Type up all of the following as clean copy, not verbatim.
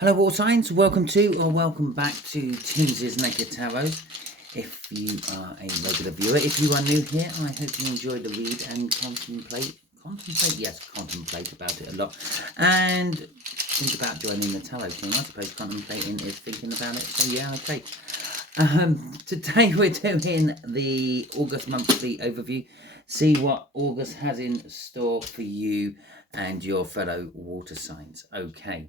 Hello, water signs. Welcome to or welcome back to Timsy Naked Tarot. If you are a regular viewer, if you are new here, I hope you enjoy the read and contemplate about it a lot, and think about joining the tarot team. I suppose contemplating is thinking about it. So yeah, okay. Today we're doing the August monthly overview. See what August has in store for you and your fellow water signs. Okay.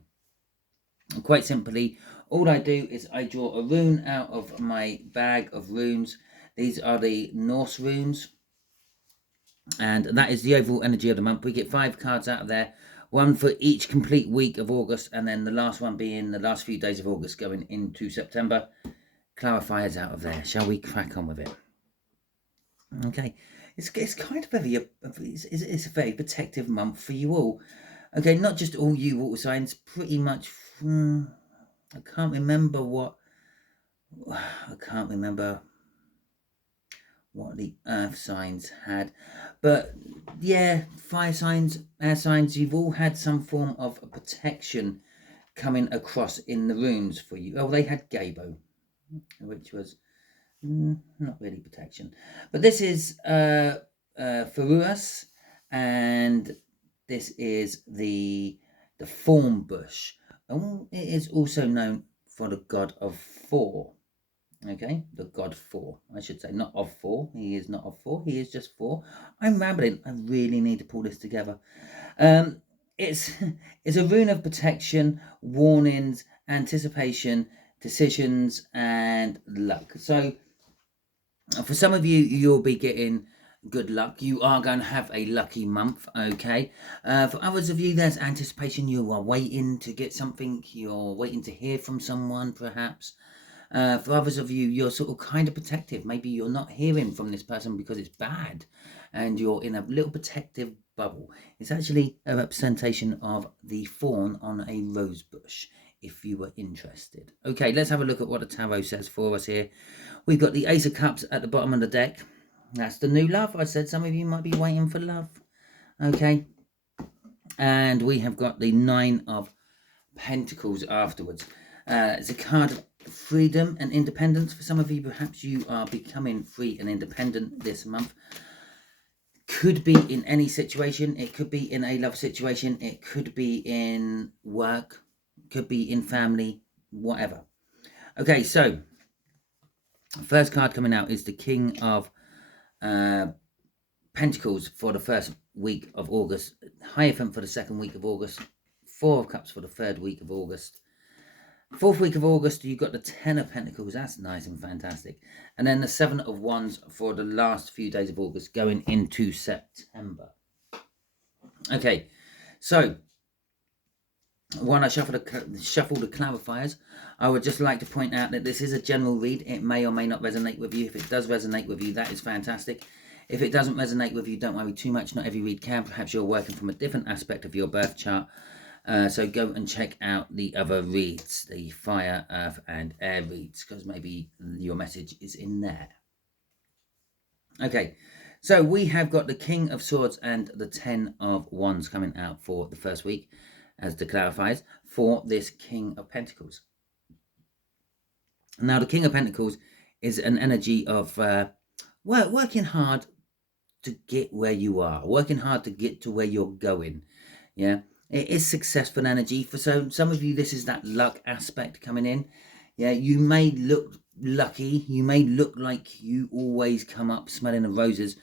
Quite simply, all I do is I draw a rune out of my bag of runes. These are the Norse runes, and that is the overall energy of the month. We get 5 cards out of there, one for each complete week of August, and then the last one being the last few days of August going into September. Clarifiers out of there. Shall we crack on with it? Okay, it's kind of it's a very protective month for you all. Okay, not just all you water signs, pretty much. I can't remember what the earth signs had, but yeah, fire signs, air signs, you've all had some form of protection coming across in the runes for you. Oh, they had Gabo, which was not really protection, but this is Faruas, and this is the thorn bush. It is also known for the god of four. Okay, the god four, I should say, not of four. He is not of four, he is just four. I'm rambling, I really need to pull this together. It's it's a rune of protection, warnings, anticipation, decisions, and luck. So for some of you, you'll be getting good luck. You are going to have a lucky month. Okay, for others of you, there's anticipation. You are waiting to get something, you're waiting to hear from someone, perhaps. For others of you, you're sort of kind of protective. Maybe you're not hearing from this person because it's bad, and you're in a little protective bubble. It's actually a representation of the thorn on a rose bush, if you were interested. Okay, let's have a look at what the tarot says for us here. We've got the Ace of Cups at the bottom of the deck. That's the new love. I said some of you might be waiting for love. Okay, and we have got the Nine of Pentacles afterwards. It's a card of freedom and independence. For some of you, perhaps you are becoming free and independent this month. Could be in any situation. It could be in a love situation. It could be in work. Could be in family. Whatever. Okay, so first card coming out is the King of Pentacles for the first week of August. Hierophant for the second week of August. Four of Cups for the third week of August. Fourth week of August, you've got the Ten of Pentacles. That's nice and fantastic. And then the Seven of Wands for the last few days of August going into September. Okay, so when I shuffle the clarifiers, I would just like to point out that this is a general read. It may or may not resonate with you. If it does resonate with you, that is fantastic. If it doesn't resonate with you, don't worry too much. Not every read can. Perhaps you're working from a different aspect of your birth chart. So go and check out the other reads, the fire, earth, and air reads, because maybe your message is in there. Okay, so we have got the King of Swords and the Ten of Wands coming out for the first week, as the clarifiers, for this King of Pentacles. Now, the King of Pentacles is an energy of working hard to get where you are, working hard to get to where you're going. Yeah, it is successful energy. For some of you, this is that luck aspect coming in. Yeah, you may look lucky, you may look like you always come up smelling of roses,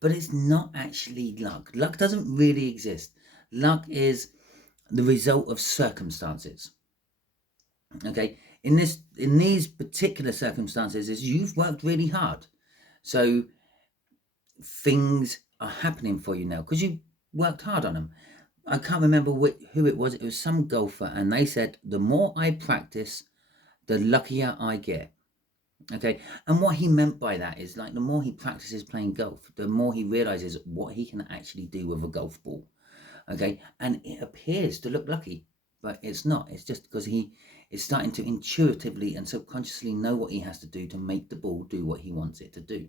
but it's not actually luck. Luck doesn't really exist. Luck is the result of circumstances. Okay, in these particular circumstances, is you've worked really hard, so things are happening for you now because you worked hard on them. I can't remember who it was. It was some golfer, and they said, the more I practice, the luckier I get. Okay, and what he meant by that is, like, the more he practices playing golf, the more he realizes what he can actually do with a golf ball. Okay, and it appears to look lucky, but it's not. It's just because he is starting to intuitively and subconsciously know what he has to do to make the ball do what he wants it to do,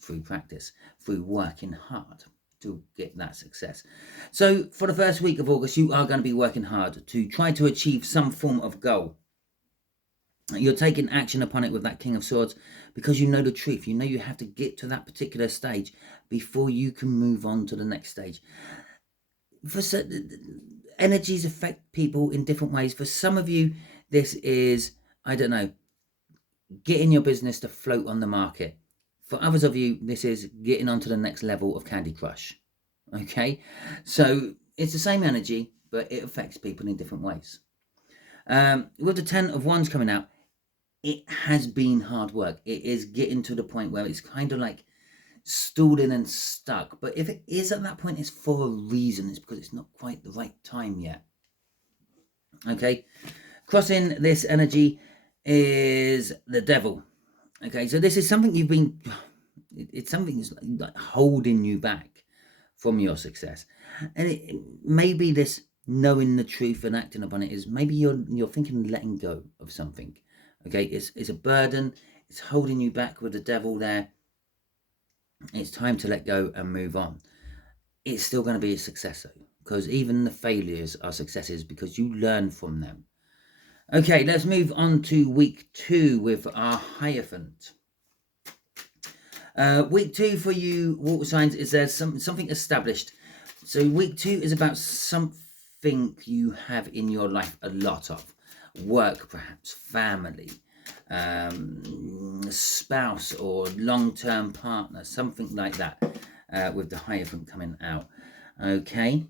through practice, through working hard. to get that success. So for the first week of August, you are going to be working hard to try to achieve some form of goal. You're taking action upon it with that King of Swords because you know the truth. You know you have to get to that particular stage before you can move on to the next stage. For energies affect people in different ways. For some of you, this is, I don't know, getting your business to float on the market. For others of you, this is getting onto the next level of Candy Crush. Okay, so it's the same energy, but it affects people in different ways. With the 10 of Wands coming out, it has been hard work. It is getting to the point where it's kind of like stalling and stuck. But if it is at that point, it's for a reason. It's because it's not quite the right time yet. Okay, crossing this energy is the Devil. Okay, so this is something you've been, it's something that's like holding you back from your success. And it maybe this knowing the truth and acting upon it is maybe you're thinking of letting go of something. Okay, it's a burden. It's holding you back with the Devil there. It's time to let go and move on. It's still going to be a success though, because even the failures are successes because you learn from them. Okay, let's move on to week 2 with our Hierophant. Week 2 for you water signs is there something established. So week 2 is about something you have in your life a lot of. Work, perhaps, family, spouse or long-term partner, something like that, with the Hierophant coming out. Okay.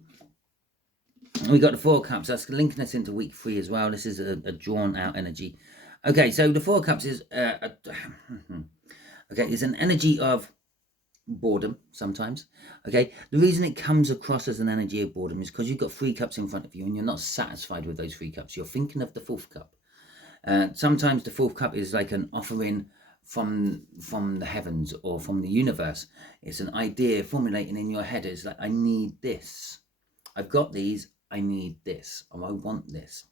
We got the 4 of Cups. That's linking us into week 3 as well. This is a drawn out energy. Okay, so the 4 of Cups is okay, it's an energy of boredom sometimes. Okay, the reason it comes across as an energy of boredom is because you've got 3 cups in front of you and you're not satisfied with those 3 cups. You're thinking of the 4th cup. Sometimes the 4th cup is like an offering from the heavens or from the universe. It's an idea formulating in your head. It's like, I need this. I've got these. I need this, or I want this.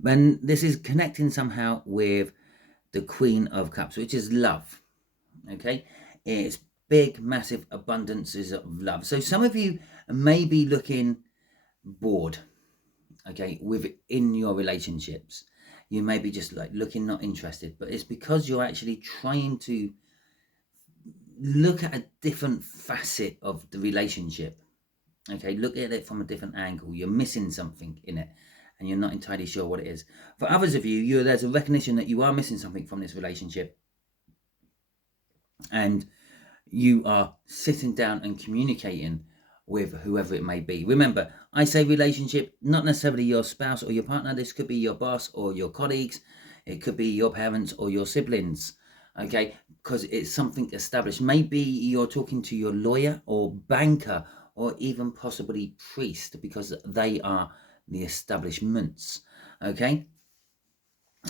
When this is connecting somehow with the Queen of Cups, which is love. Okay, it's big, massive abundances of love. So some of you may be looking bored. Okay, within your relationships, you may be just like looking not interested, but it's because you're actually trying to look at a different facet of the relationship. Okay, look at it from a different angle. You're missing something in it and you're not entirely sure what it is. For others of you, there's a recognition that you are missing something from this relationship and you are sitting down and communicating with whoever it may be. Remember, I say relationship, not necessarily your spouse or your partner. This could be your boss or your colleagues. It could be your parents or your siblings. Okay, because it's something established. Maybe you're talking to your lawyer or banker or even possibly priest, because they are the establishments. Okay,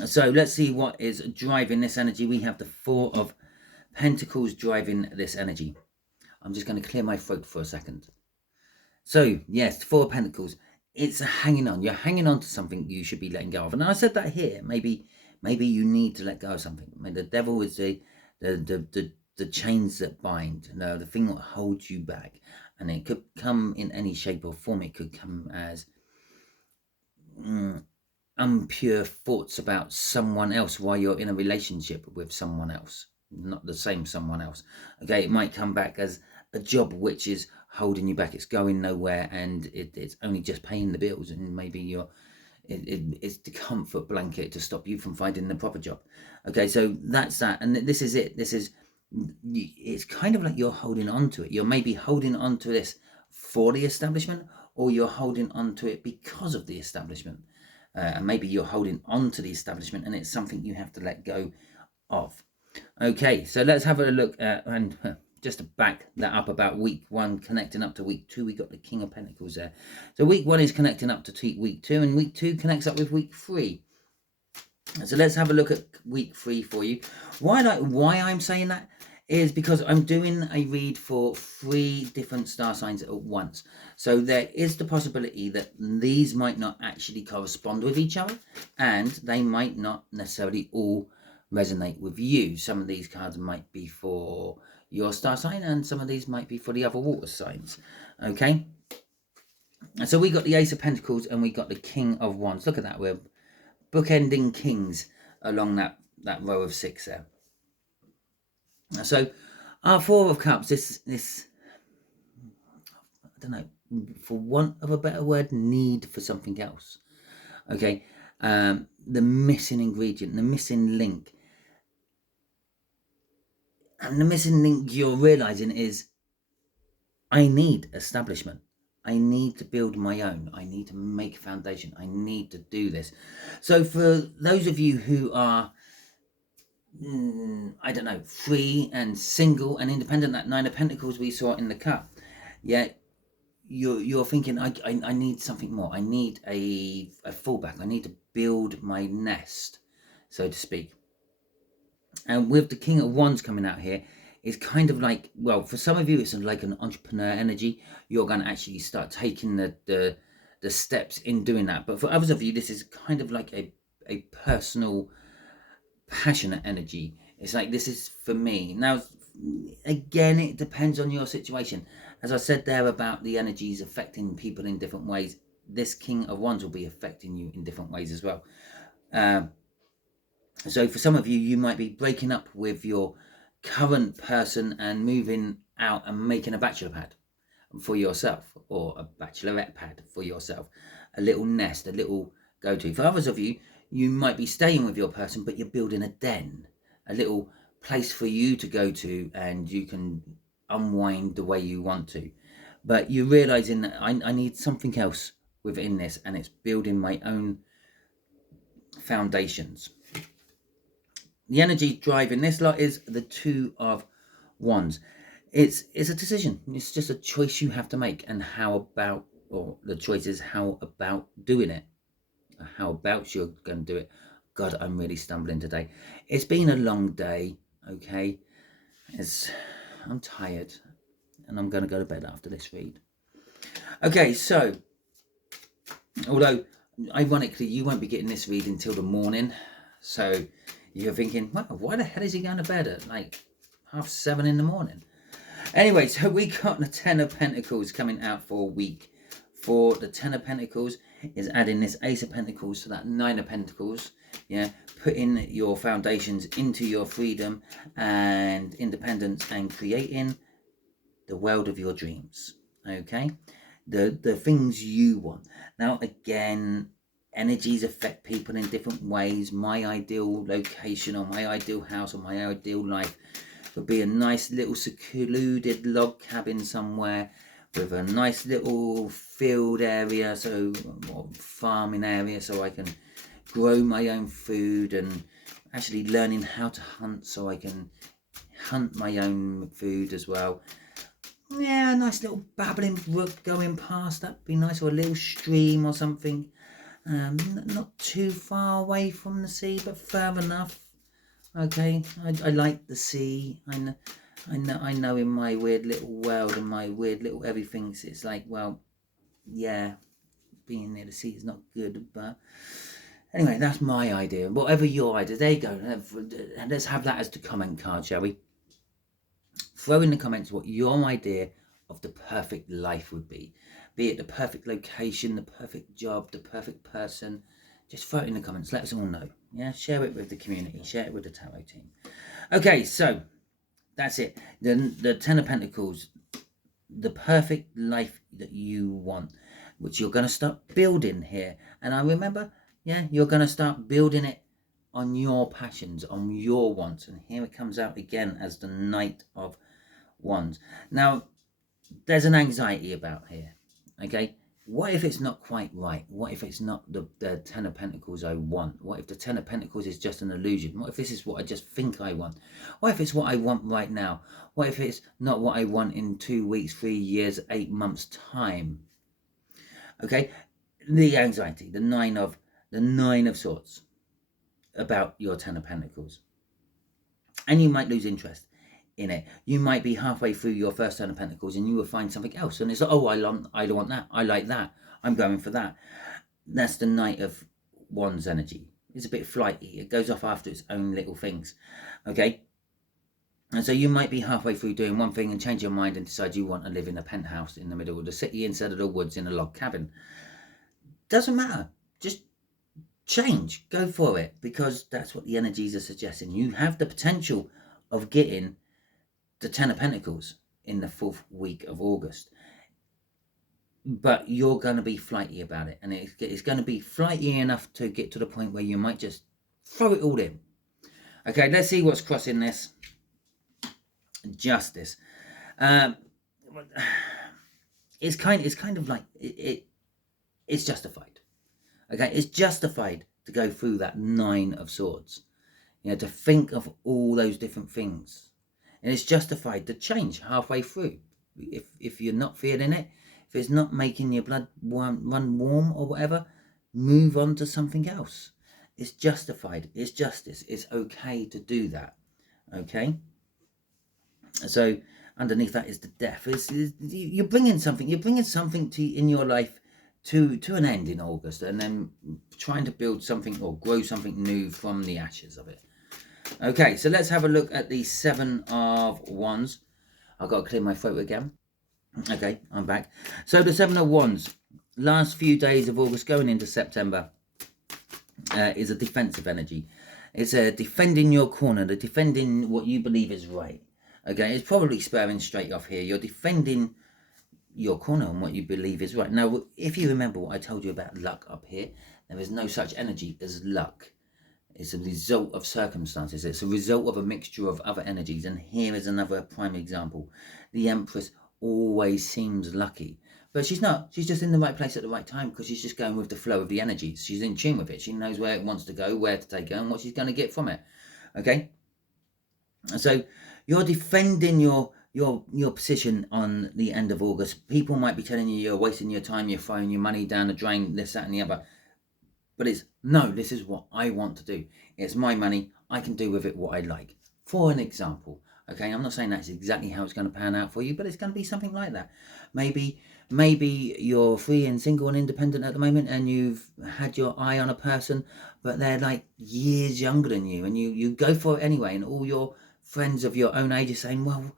so let's see what is driving this energy. We have the 4 of Pentacles driving this energy. I'm just going to clear my throat for a second. So yes, 4 of Pentacles. It's hanging on. You're hanging on to something you should be letting go of. And I said that here. Maybe you need to let go of something. I mean, the Devil is the chains that bind. The thing that holds you back. And it could come in any shape or form. It could come as impure thoughts about someone else while you're in a relationship with someone else, not the same someone else. Okay, it might come back as a job which is holding you back. It's going nowhere and it's only just paying the bills, and maybe it's the comfort blanket to stop you from finding the proper job. Okay, so that's that. And this is it. It's kind of like you're holding on to it. You're maybe holding on to this for the establishment, or you're holding on to it because of the establishment. And maybe you're holding on to the establishment and it's something you have to let go of. Okay, so let's have a look at, and just to back that up about week 1 connecting up to week 2, we got the King of Pentacles there. So week 1 is connecting up to week 2, and week 2 connects up with week 3. So let's have a look at week 3 for you. Why I'm saying that is because I'm doing a read for 3 different star signs at once. So there is the possibility that these might not actually correspond with each other, and they might not necessarily all resonate with you. Some of these cards might be for your star sign, and some of these might be for the other water signs. Okay, and so we got the Ace of Pentacles and we got the King of Wands. Look at that, we're bookending kings along that row of 6 there. So our Four of Cups, this I don't know, for want of a better word, need for something else. Okay, the missing ingredient, the missing link. And the missing link you're realizing is, I need establishment. I need to build my own. I need to make foundation. I need to do this. So for those of you who are, I don't know, free and single and independent, that Nine of Pentacles we saw in the cup, yeah, you're thinking, I need something more. I need a fallback. I need to build my nest, so to speak. And with the King of Wands coming out here, it's kind of like, well, for some of you, it's like an entrepreneur energy. You're going to actually start taking the steps in doing that. But for others of you, this is kind of like a personal, passionate energy. It's like, this is for me. Now, again, it depends on your situation. As I said there about the energies affecting people in different ways, this King of Wands will be affecting you in different ways as well. So for some of you, you might be breaking up with your current person and moving out and making a bachelor pad for yourself, or a bachelorette pad for yourself, a little nest, a little go-to. For others of you, you might be staying with your person, but you're building a den, a little place for you to go to, and you can unwind the way you want to. But you're realizing that I need something else within this, and it's building my own foundations. The energy driving this lot is the Two of Wands. It's a decision. It's just a choice you have to make. And how about, or the choice is how about doing it. How about you're going to do it. God, I'm really stumbling today. It's been a long day, okay? I'm tired. And I'm going to go to bed after this read. Okay, so, although, ironically, you won't be getting this read until the morning. So you're thinking, wow, why the hell is he going to bed at like 7:30 in the morning? Anyway, so we got the Ten of Pentacles coming out for a week. For the Ten of Pentacles is adding this Ace of Pentacles to that Nine of Pentacles. Yeah, putting your foundations into your freedom and independence and creating the world of your dreams. Okay, the things you want. Now, again, energies affect people in different ways. My ideal location, or my ideal house, or my ideal life would be a nice little secluded log cabin somewhere with a nice little field area, or farming area, so I can grow my own food, and actually learning how to hunt so I can hunt my own food as well. Yeah, a nice little babbling brook going past, that'd be nice, or a little stream or something. Not too far away from the sea, but far enough. Okay, I like the sea. I know in my weird little world and my weird little everything, it's like, well, yeah, being near the sea is not good, but anyway, that's my idea. Whatever your idea, there you go. Let's have that as the comment card, shall we? Throw in the comments what your idea of the perfect life would be it the perfect location, the perfect job, the perfect person. Just throw it in the comments, let us all know. Yeah, share it with the community, share it with the tarot team. Okay, so that's it. The Ten of Pentacles, the perfect life that you want, which you're going to start building here. And I remember, yeah, you're going to start building it on your passions, on your wants. And here it comes out again as the Knight of Wands. Now, there's an anxiety about here, okay? What if it's not quite right? What if it's not the Ten of Pentacles I want? What if the Ten of Pentacles is just an illusion? What if this is what I just think I want? What if it's what I want right now? What if it's not what I want in 2 weeks, 3 years, 8 months' time? Okay, the anxiety, the nine of swords about your Ten of Pentacles. And you might lose interest in it. You might be halfway through your first Ten of Pentacles and you will find something else, and it's like, oh, I want that, I like that, I'm going for that. That's the Knight of Wands energy. It's a bit flighty, it goes off after its own little things. Okay, And so you might be halfway through doing one thing and change your mind and decide you want to live in a penthouse in the middle of the city instead of the woods in a log cabin. Doesn't matter. Just change. Go for it, because that's what the energies are suggesting. You have the potential of getting the Ten of Pentacles in the 4th week of August. But you're going to be flighty about it. And it's going to be flighty enough to get to the point where you might just throw it all in. Okay, let's see what's crossing this. Justice. It's kind of like it's justified. Okay, it's justified to go through that 9 of Swords. You know, to think of all those different things. And it's justified to change halfway through. If you're not feeling it, if it's not making your blood run warm or whatever, move on to something else. It's justified. It's justice. It's okay to do that. Okay? So underneath that is the death. You're bringing something. You're bringing something in your life to an end in August, and then trying to build something or grow something new from the ashes of it. Okay, so let's have a look at the 7 of Wands. I've got to clear my throat again. Okay, I'm back. So the 7 of Wands, last few days of August going into September, is a defensive energy. It's a defending your corner, the defending what you believe is right. Okay, it's probably sparing straight off here. You're defending your corner on what you believe is right. Now, if you remember what I told you about luck up here, there is no such energy as luck. It's a result of circumstances. It's a result of a mixture of other energies. And here is another prime example. The Empress always seems lucky, but she's not. She's just in the right place at the right time, because she's just going with the flow of the energies. She's in tune with it. She knows where it wants to go, where to take her, and what she's going to get from it. Okay? So you're defending your position on the end of August. People might be telling you you're wasting your time, you're throwing your money down the drain, this, that, and the other. But it's, no, this is what I want to do. It's my money. I can do with it what I like. For an example, okay, I'm not saying that's exactly how it's going to pan out for you, but it's going to be something like that. Maybe you're free and single and independent at the moment, and you've had your eye on a person, but they're like years younger than you, and you go for it anyway, and all your friends of your own age are saying, well,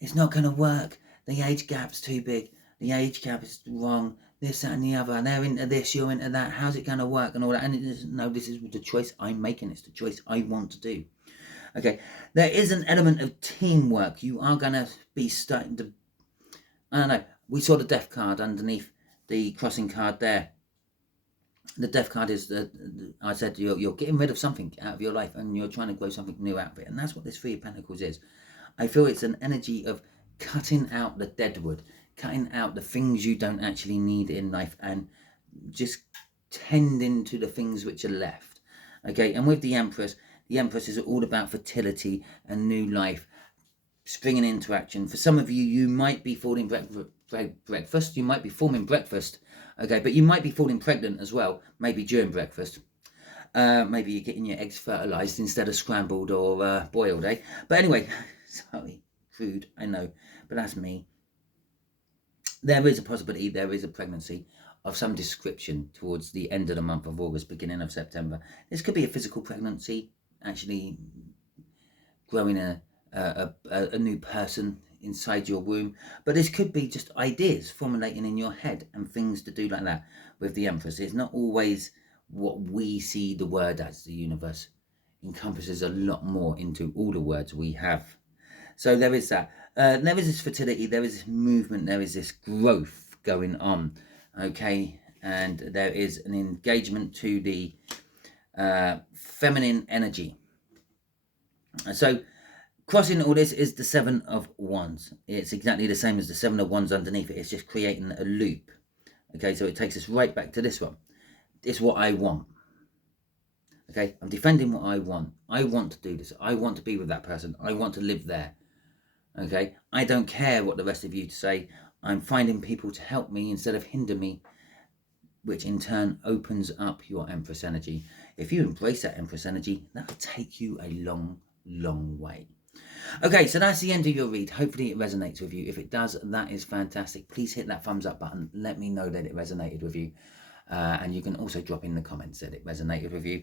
it's not going to work. The age gap's too big. The age gap is wrong. This, that, and the other. And they're into this, you're into that. How's it going to work? And all that. And no, this is the choice I'm making. It's the choice I want to do. Okay. There is an element of teamwork. You are going to be starting to... I don't know. We saw the death card underneath the crossing card there. The death card is, I said, you're getting rid of something out of your life, and you're trying to grow something new out of it. And that's what this 3 of Pentacles is. I feel it's an energy of cutting out the deadwood, cutting out the things you don't actually need in life, and just tending to the things which are left. Okay, and with the Empress is all about fertility and new life, springing into action. For some of you, you might be falling breakfast, you might be forming breakfast, okay, but you might be falling pregnant as well, maybe during breakfast. Maybe you're getting your eggs fertilized instead of scrambled or boiled, eh? But anyway, sorry, crude, I know, but that's me. There is a possibility, there is a pregnancy of some description towards the end of the month of August, beginning of September. This could be a physical pregnancy, actually growing a new person inside your womb. But this could be just ideas formulating in your head and things to do like that with the Empress. It's not always what we see the word as. The universe encompasses a lot more into all the words we have. So there is that. There is this fertility, there is this movement, there is this growth going on, okay? And there is an engagement to the feminine energy. So crossing all this is the 7 of Wands. It's exactly the same as the 7 of Wands underneath it. It's just creating a loop. Okay, so it takes us right back to this one. It's what I want. Okay, I'm defending what I want. I want to do this. I want to be with that person. I want to live there. Okay, I don't care what the rest of you say. I'm finding people to help me instead of hinder me, which in turn opens up your Empress energy. If you embrace that Empress energy, that'll take you a long, long way. Okay, so that's the end of your read. Hopefully it resonates with you. If it does, that is fantastic. Please hit that thumbs up button. Let me know that it resonated with you. And you can also drop in the comments that it resonated with you.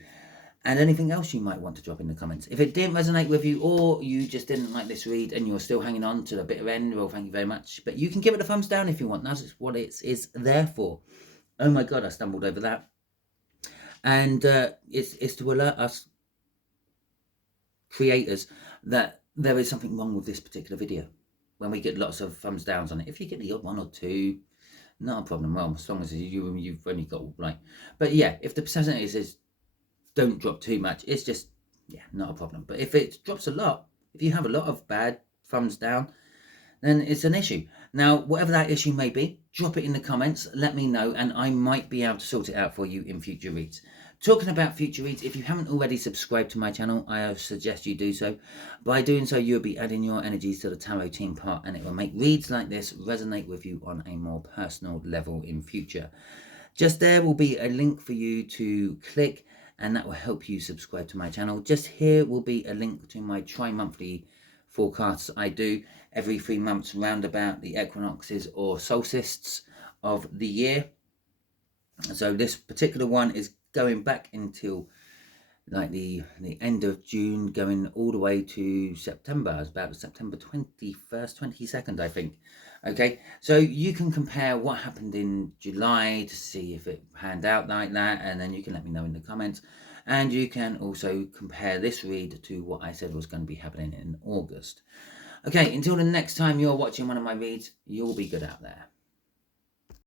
and anything else you might want to drop in the comments. If it didn't resonate with you, or you just didn't like this read and you're still hanging on to the bitter end, well, thank you very much. But you can give it a thumbs down if you want. That's what it's there for. Oh my God, I stumbled over that. And it's to alert us creators that there is something wrong with this particular video. When we get lots of thumbs downs on it, if you get the odd one or two, not a problem. Well, as long as you've only got, like, but yeah, if the percentage is don't drop too much, it's just, yeah, not a problem. But if it drops a lot, if you have a lot of bad thumbs down, then it's an issue. Now, whatever that issue may be, drop it in the comments, let me know, and I might be able to sort it out for you in future reads. Talking about future reads, if you haven't already subscribed to my channel, I suggest you do so. By doing so, you'll be adding your energies to the tarot team part, and it will make reads like this resonate with you on a more personal level in future. Just there will be a link for you to click, and that will help you subscribe to my channel. Just here will be a link to my tri-monthly forecasts I do every 3 months round about the equinoxes or solstices of the year. So this particular one is going back until like the end of June, going all the way to September. It's about September 21st, 22nd, I think. Okay, so you can compare what happened in July to see if it panned out like that, and then you can let me know in the comments. And you can also compare this read to what I said was going to be happening in August. Okay, until the next time you're watching one of my reads, you'll be good out there.